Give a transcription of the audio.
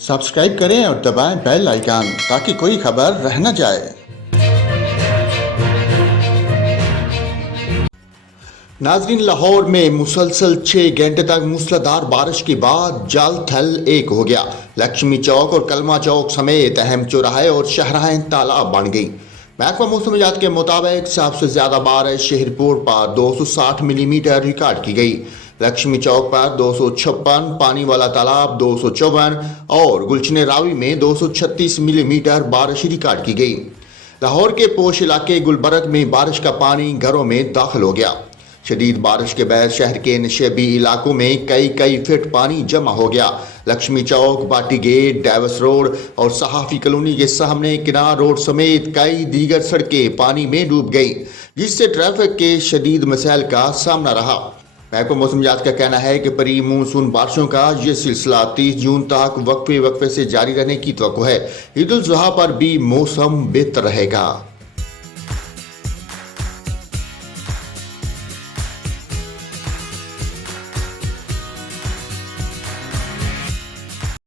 Subscribe करें और दबाएं बेल आइकन ताकि कोई खबर रह न जाए। नाजरीन, लाहौर में मुसलसल 6 घंटे तक मूसलाधार बारिश के बाद जल थल एक हो गया। लक्ष्मी चौक और कलमा चौक समेत अहम चौराहे और शाहराहें तालाब बन गई। महकमा मौसमियात के मुताबिक सबसे ज्यादा बारिश शहरपुर पर 260 मिलीमीटर रिकॉर्ड की गई। लक्ष्मी चौक पर 256, पानी वाला तालाब 254 और गुलशन रावी में 236 मिलीमीटर बारिश रिकॉर्ड की गई। लाहौर के पोश इलाके गुलबर्ग में बारिश का पानी घरों में दाखिल हो गया। शदीद बारिश के बाद शहर के नशेबी इलाकों में कई फीट पानी जमा हो गया। लक्ष्मी चौक, बाटी गेट, डाइवर्स रोड और सहाफी कॉलोनी के सामने किनार रोड समेत कई दीगर सड़कें पानी में डूब गई, जिससे ट्रैफिक के शदीद मसाइल का सामना रहा। महकमा मौसमियात का कहना है कि परी मानसून बारिशों का ये सिलसिला 30 जून तक वक्फे से जारी रहने की तवक्को है। ईद उल जुहा पर भी मौसम बेहतर रहेगा।